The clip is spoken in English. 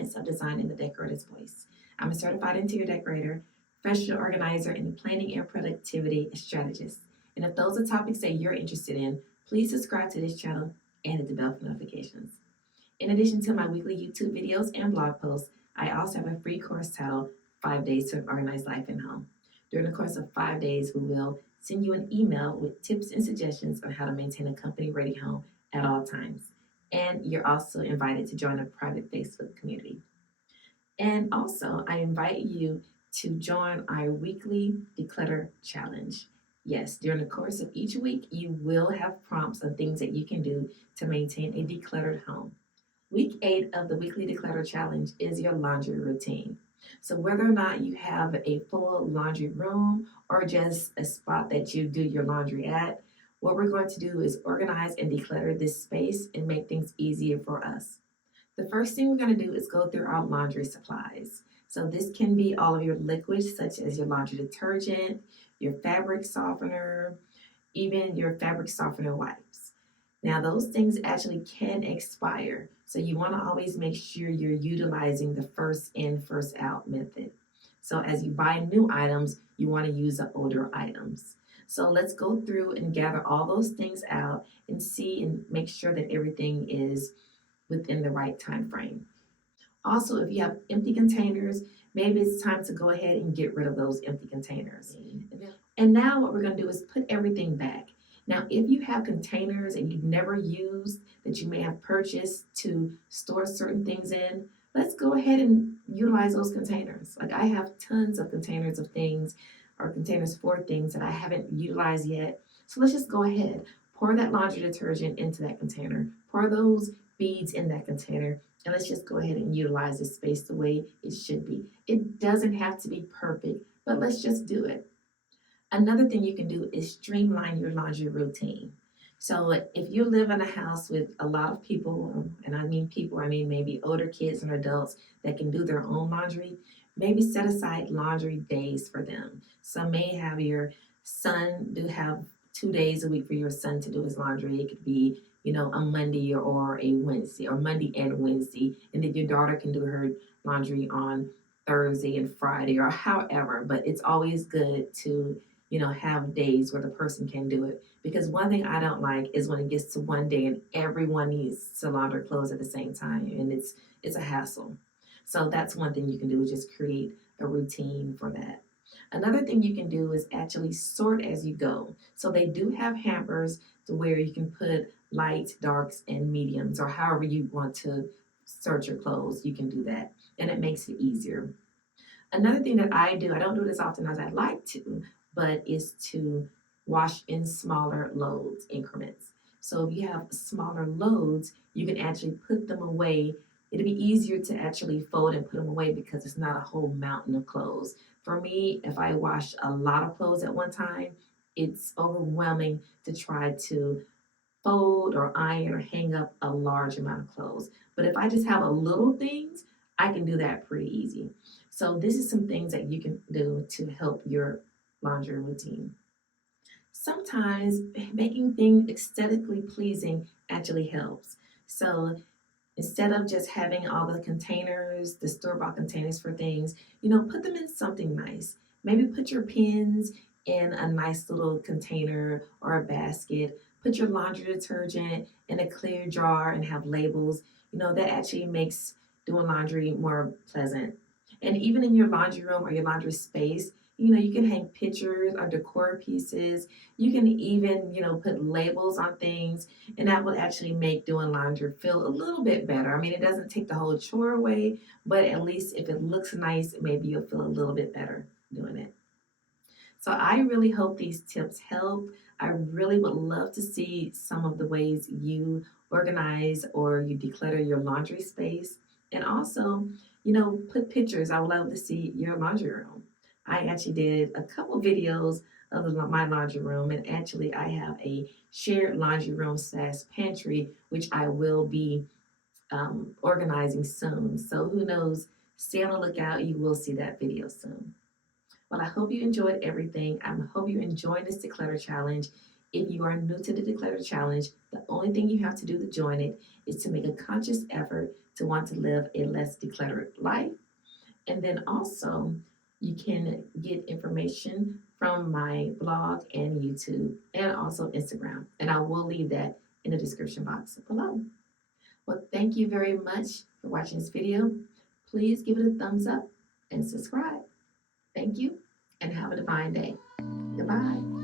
elements of design in the decorator's voice. I'm a certified interior decorator, professional organizer, and planning and productivity strategist. And if those are topics that you're interested in, please subscribe to this channel and hit the bell for notifications. In addition to my weekly YouTube videos and blog posts, I also have a free course titled 5 Days to an Organized Life and Home. During the course of 5 days, we will send you an email with tips and suggestions on how to maintain a company-ready home at all times. And you're also invited to join a private Facebook community. And also, I invite you to join our weekly declutter challenge. Yes, during the course of each week, you will have prompts on things that you can do to maintain a decluttered home. Week 8 of the Weekly Declutter Challenge is your laundry routine. So whether or not you have a full laundry room or just a spot that you do your laundry at, what we're going to do is organize and declutter this space and make things easier for us. The first thing we're going to do is go through our laundry supplies. So this can be all of your liquids, such as your laundry detergent, your fabric softener, even your fabric softener wipes. Now, those things actually can expire, so you want to always make sure you're utilizing the first in, first out method. So as you buy new items, you want to use the older items. So let's go through and gather all those things out and see and make sure that everything is within the right time frame. Also, if you have empty containers, maybe it's time to go ahead and get rid of those empty containers. And now what we're going to do is put everything back. Now, if you have containers and you've never used that you may have purchased to store certain things in, let's go ahead and utilize those containers. Like I have tons of containers of things or containers for things that I haven't utilized yet. So let's just go ahead, pour that laundry detergent into that container, pour those beads in that container, and let's just go ahead and utilize this space the way it should be. It doesn't have to be perfect, but let's just do it. Another thing you can do is streamline your laundry routine. So if you live in a house with a lot of people, and I mean people, I mean maybe older kids and adults that can do their own laundry, maybe set aside laundry days for them. Some may have your son have 2 days a week for your son to do his laundry. It could be, a Monday or a Wednesday, or Monday and Wednesday. And then your daughter can do her laundry on Thursday and Friday or however. But it's always good to have days where the person can do it. Because one thing I don't like is when it gets to one day and everyone needs to launder clothes at the same time, and it's a hassle. So that's one thing you can do, is just create a routine for that. Another thing you can do is actually sort as you go. So they do have hampers to where you can put lights, darks, and mediums, or however you want to sort your clothes, you can do that. And it makes it easier. Another thing that I do, I don't do it as often as I'd like to, but is to wash in smaller loads increments. So if you have smaller loads, you can actually put them away. It'll be easier to actually fold and put them away because it's not a whole mountain of clothes. For me, if I wash a lot of clothes at one time, it's overwhelming to try to fold or iron or hang up a large amount of clothes. But if I just have a little things, I can do that pretty easy. So this is some things that you can do to help your laundry routine. Sometimes making things aesthetically pleasing actually helps. So instead of just having all the containers, the store-bought containers for things, put them in something nice. Maybe put your pens in a nice little container or a basket. Put your laundry detergent in a clear jar and have labels. That actually makes doing laundry more pleasant. And even in your laundry room or your laundry space, you can hang pictures or decor pieces. You can even, put labels on things, and that will actually make doing laundry feel a little bit better. I mean, it doesn't take the whole chore away, but at least if it looks nice, maybe you'll feel a little bit better doing it. So I really hope these tips help. I really would love to see some of the ways you organize or you declutter your laundry space. And also, put pictures. I would love to see your laundry room. I actually did a couple videos of my laundry room, and actually I have a shared laundry room / pantry, which I will be organizing soon. So who knows, stay on the lookout. You will see that video soon. Well, I hope you enjoyed everything. I hope you enjoyed this declutter challenge. If you are new to the Declutter Challenge, the only thing you have to do to join it is to make a conscious effort to want to live a less decluttered life. And then also, you can get information from my blog and YouTube and also Instagram. And I will leave that in the description box below. Well, thank you very much for watching this video. Please give it a thumbs up and subscribe. Thank you and have a divine day. Goodbye.